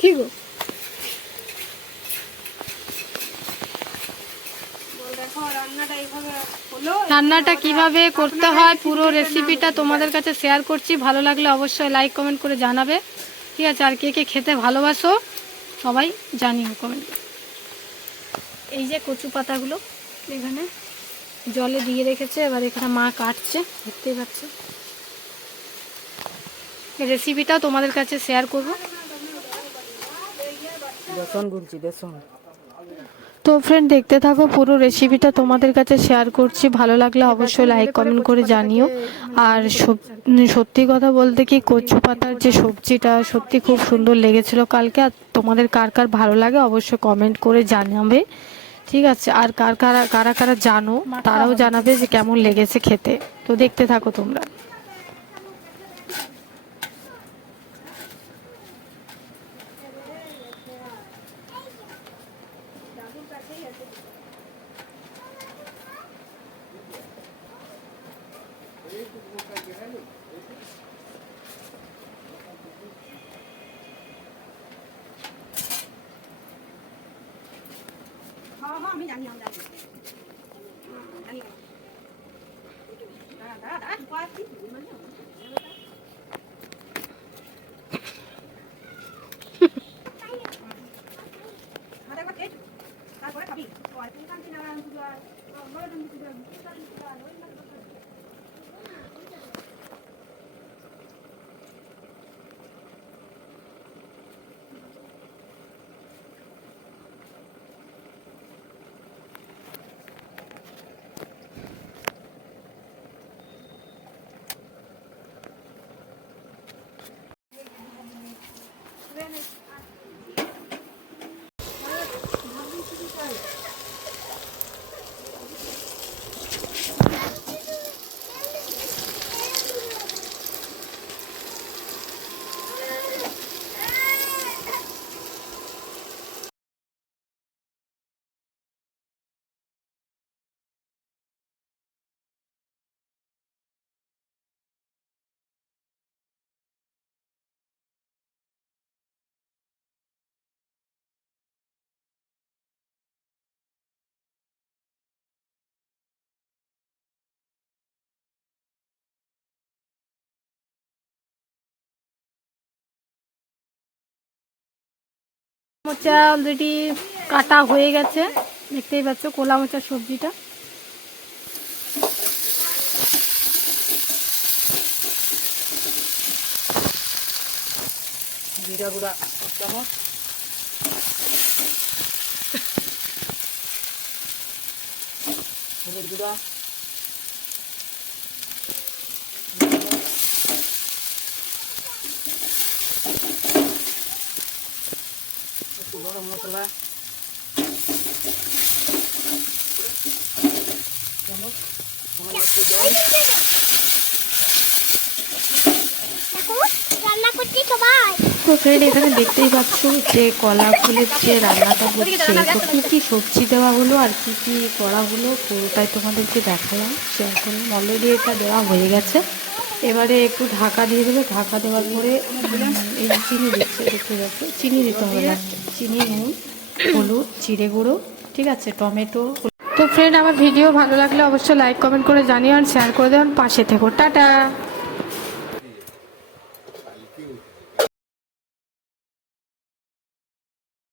কি গো রান্নাটা কিভাবে করতে হয় পুরো রেসিপিটা তোমাদের কাছে শেয়ার করছি। ভালো লাগলে অবশ্যই লাইক কমেন্ট করে জানাবে, ঠিক আছে? আর কে কে খেতে ভালোবাসো সবাই জানিও কমেন্ট। এই যে কচু পাতাগুলো এখানে জলে দিয়ে রেখেছে, এবার এখানে মা কাটছে, দেখতেই পাচ্ছে। রেসিপিটাও তোমাদের কাছে শেয়ার করবো। তো ফ্রেন্ড দেখতে থাকো, পুরো রেসিপিটা তোমাদের কাছে শেয়ার করছি। ভালো লাগলে অবশ্যই লাইক কমেন্ট করে জানিও। আর সত্যি কথা বলতে কি, কচু পাতার যে সবজিটা সত্যি খুব সুন্দর লেগেছিল কালকে। আর তোমাদের কার কার ভালো লাগে অবশ্যই কমেন্ট করে জানাবে, ঠিক আছে? আর কারা কারা জানো তারাও জানাবে যে কেমন লেগেছে খেতে। তো দেখতে থাকো তোমরা। আমি জানি আমরা জানি তারপরে খাবি মোচা অলরেডি কাটা হয়ে গেছে, দেখতেই পাচ্ছ কোলা মোচার সবজিটা। জিরা গুঁড়া চামচ, হলুদ গুঁড়া, গরম মশলা চামচ, তো ফ্রেন্ড এখানে দেখতেই পাচ্ছ যে কলা ফুলের যে রান্নাটা হচ্ছে, তো কী কী সবজি দেওয়া হলো আর কী কী করা হলো পুরোটাই তোমাদেরকে দেখালাম, শেয়ার করলাম। অলরেডি এটা দেওয়া হয়ে গেছে, এবারে একটু ঢাকা দিয়ে দেবে। ঢাকা দেওয়ার পরে এই চিনি দিচ্ছে, দেখতে পাচ্ছ চিনি দিতে হবে লাস্টে, চিনি, নুন, হলুদ, জিরে গুঁড়ো, ঠিক আছে, টমেটো। তো ফ্রেন্ড আমার ভিডিও ভালো লাগলে অবশ্যই লাইক কমেন্ট করে জানিও আর শেয়ার করে দেবেন, পাশে থেকো। টাটা।